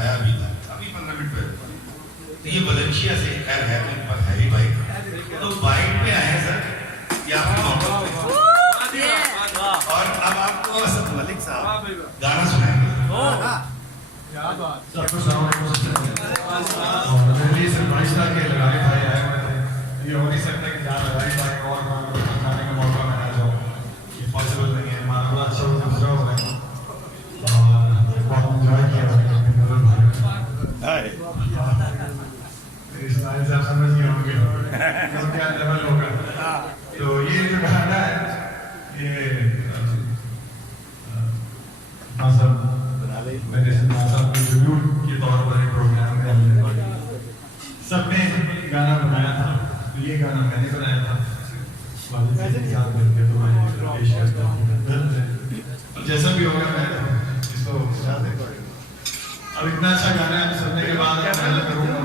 आया भी था अभी 15 मिनट पहले। तो ये बलंशिया से खैर है मेरे पास हैवी बाइक, तो बाइक पे आए हैं सर यहाँ और अब आपको असद मलिक साहब गाना सुनाएंगे। सरप्राइज था कि लगाने भाई आए हुए थे, ये हो नहीं सकता कि जहाँ लगाने भाई और गाने का मौका मैं आ जाऊँ, ये पॉसिबल नहीं है। हमारा बड़ा अच्छा गुजरा हुआ है और बहुत एंजॉय किया इस्माइल साहब समझ गए होंगे क्या लेवल होगा। तो ये जो गाना है ये मेरे साहब के ट्रिब्यूट के तौर पर एक प्रोग्राम में सबने गाना बनाया था, तो ये गाना मैंने बनाया था वालिद के साथ मिलकर, तो मैं पेश करता हूँ। अब जैसा भी होगा मैं इसको अब इतना अच्छा गाना है सुनने के बाद मैं करूँगा।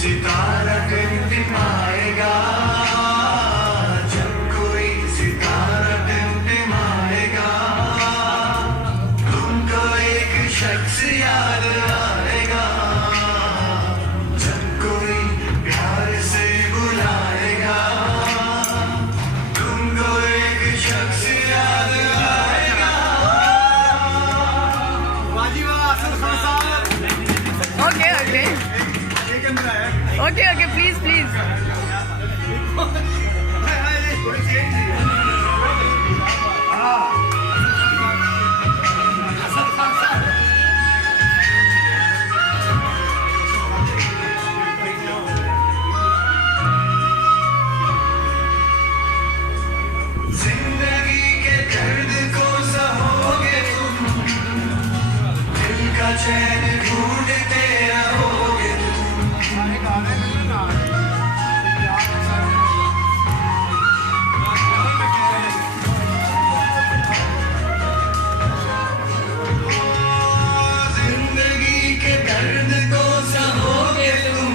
सितारा टिमटिमाएगा जब कोई चैन ढूंढते रहोगे जिंदगी के दर्द को सहोगे तुम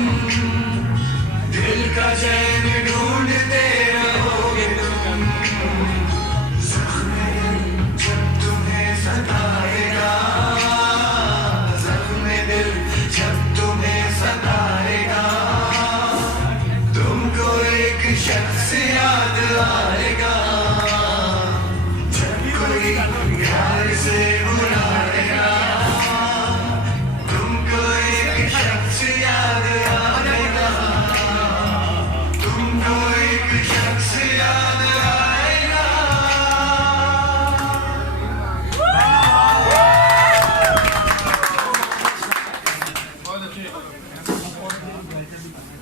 दिल का चैन ढूंढते रहोगे तुम जख्म जब तुम्हें सताएगा जख्म दिल जब तुम्हें सताएगा तुमको एक शख्स याद आएगा जब कोई प्यार से बुलाएगा तुमको एक शख्स याद आएगा तुमको एक